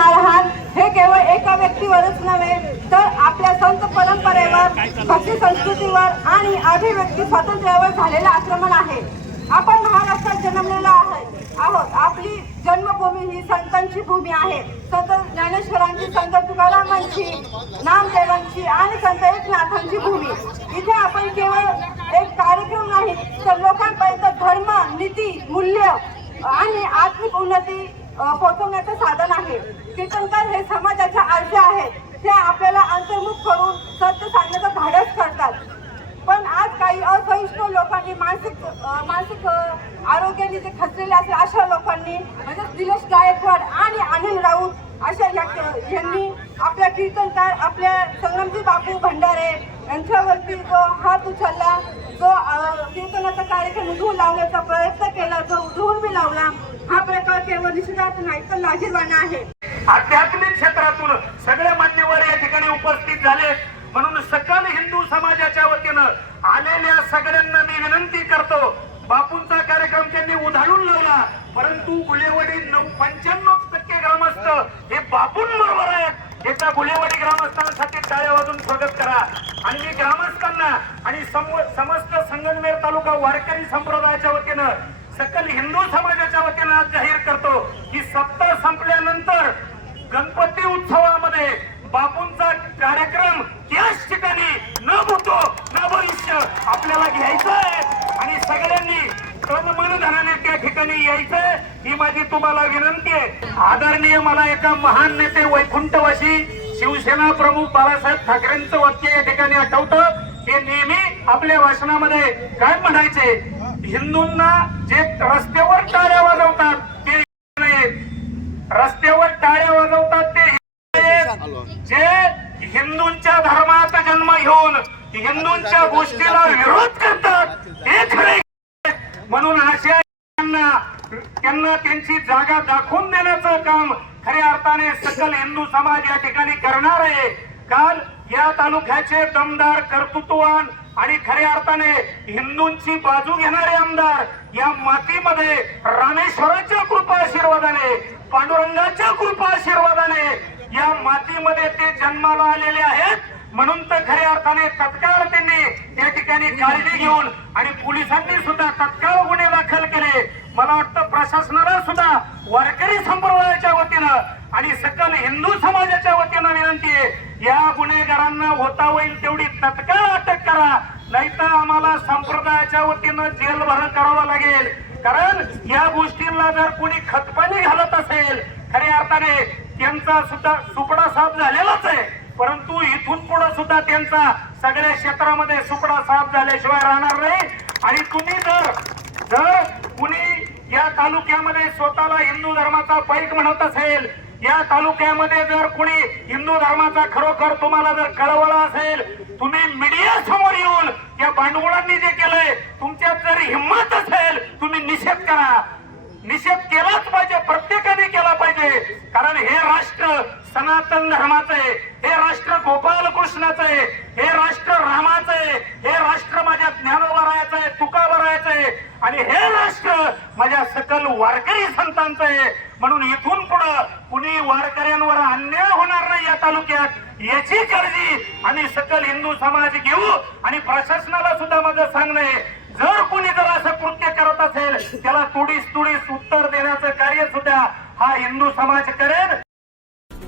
मारहाण हे केवळ एका व्यक्तीवरच नव्हे तर आपल्या संत परंपरेवर भक्ती संस्कृतीवर आणि अभिव्यक्ती स्वातंत्र्यावर झालेलं आक्रमण आहे. आपण महाराष्ट्रात जन्मलेलो आहे आहोत. आपली जन्मभूमी ही संतांची भूमी आहे. संत ज्ञानेश्वरांची संत तुकारामांची नामदेवांची आणि संत एकनाथांची भूमी. इथे आपण केवळ एक कार्यक्रम नाही तर लोकांपर्यंत धर्म नीती मूल्य आणि आत्मिक उन्नती अ, पोहोचवण्याचं साधन आहे. कीर्तनकार हे समाजाच्या आरसे आहेत. ते आपल्याला अंतर्मुख करून सत्य सांगण्याचं धाडस करतात. पण आज काही असहिष्णू लोकांनी मानसिक मानसिक आरोग्याने जे खचलेले असेल अशा लोकांनी म्हणजे दिलेश गायकवाड आणि अनिल राऊत अशा या- यांनी आपल्या कीर्तनकार आपल्या संग्रामजी बापू भंडारे यांच्यावरती जो हात उचलला जो कीर्तनाचा कार्यक्रम उधळून लावण्याचा प्रयत्न केला जो उधळून मी लावला हा प्रयत्न केवळ नाही तर लाजीरवाणा आहे आध्यात्मिक क्षेत्रातून सगळे मान्यवर या ठिकाणी उपस्थित झाले. म्हणून सकल हिंदू समाजाच्या वतीनं आलेल्या सगळ्यांना मी विनंती करतो बापूंचा कार्यक्रम त्यांनी उधाळून लावला परंतु गुलेवाडी नऊ पंच्याण्णव टक्के ग्रामस्थ हे बापूंबरोबर आहेत. एका गुलेवाडी ग्रामस्थांसाठी टाळ्या वाजून स्वागत करा. आणि मी ग्रामस्थांना आणि सम- समस्त संगमनेर तालुका वारकरी संप्रदायाच्या वतीनं सकल हिंदू समाजाच्या वतीनं आज जाहीर करतो की सप्ताह संपल्यानंतर गणपती उत्सवामध्ये बापूंचा कार्यक्रम त्याच ठिकाणी न भूतो न भविष्य आपल्याला घ्यायचंय. आणि सगळ्यांनी तन मन धनाने त्या ठिकाणी यायचंय ही माझी तुम्हाला विनंती आहे. आदरणीय मला एका महान नेते वैकुंठवासी शिवसेना प्रमुख बाळासाहेब ठाकरेंचं वाक्य या ठिकाणी आठवतं. ते नेहमी आपल्या भाषणामध्ये काय म्हणायचे? हिंदूंना जे रस्त्यावर टाळ्या वाजवतात ते हिंदू नाहीत. रस्त्यावर टाळ्या वाजवतात ते हिंदू नाहीत. जे हिंदूंच्या धर्मात जन्म घेऊन हिंदूंच्या गोष्टीला विरोध करतात हे खरे म्हणून अशा त्यांना त्यांची जागा दाखवून देण्याचं काम खऱ्या अर्थाने सकल हिंदू समाज या ठिकाणी करणार आहे. काल या तालुक्याचे दमदार कर्तृत्ववान आणि खऱ्या अर्थाने हिंदूंची बाजू घेणारे आमदार या मातीमध्ये रामेश्वराच्या कृपा आशीर्वादाने पांडुरंगाच्या कृपा आशीर्वादाने या मातीमध्ये ते जन्माला आलेले आहेत. म्हणून तर खऱ्या अर्थाने तत्काळ त्यांनी काळजी घेऊन आणि पोलिसांनी सुद्धा तत्काळ गुन्हे दाखल केले. मला वाटतं प्रशासनाला सुद्धा वारकरी संप्रदायाच्या वतीनं आणि सकल हिंदू समाजाच्या वतीनं विनंती आहे या गुन्हेगारांना होता होईल तेवढी तत्काळ अटक करा नाहीतर आम्हाला संप्रदायाच्या वतीनं जेल भरण करावं लागेल. कारण या गोष्टींना जर कोणी खतपाणी घालत असेल खऱ्या अर्थाने त्यांचा सुद्धा सुपडा साफ झालेलाच आहे. परंतु इथून पुढे सुद्धा त्यांचा सगळ्या क्षेत्रामध्ये सुपडा साफ झाल्याशिवाय राहणार नाही. आणि तुम्ही जर जर कुणी या तालुक्यामध्ये स्वतःला हिंदू धर्माचा पैक म्हणत असेल या तालुक्यामध्ये जर कुणी हिंदू धर्माचा खरोखर तुम्हाला जर कळवळा असेल तुम्ही मीडिया समोर येऊन या भांडवळांनी जे केलंय तुमच्यात जर हिंमत असेल तुम्ही निषेध करा. निषेध केलाच पाहिजे प्रत्येकाने केला पाहिजे. कारण हे राष्ट्र सनातन धर्माचं आहे. हे राष्ट्र गोपालकृष्णाचं आहे. हे राष्ट्र रामाचं आहे. हे राष्ट्र माझ्या ज्ञानोबरायाचं आहे तुकाबरायाचं आहे. आणि हे राष्ट्र माझ्या सकल वारकरी संतांचं आहे. म्हणून इथून पुढं कुणी वारकऱ्यांवर अन्याय होणार नाही या तालुक्यात याची काळजी आम्ही सकल हिंदू समाज घेऊ आणि प्रशासनाला सुद्धा माझं सांगणं आहे. जर कोणी जर असं कृत्य करत असेल त्याला तुडीस तुडीस उत्तर देण्याचं कार्य सुद्धा हा हिंदू समाज करेल.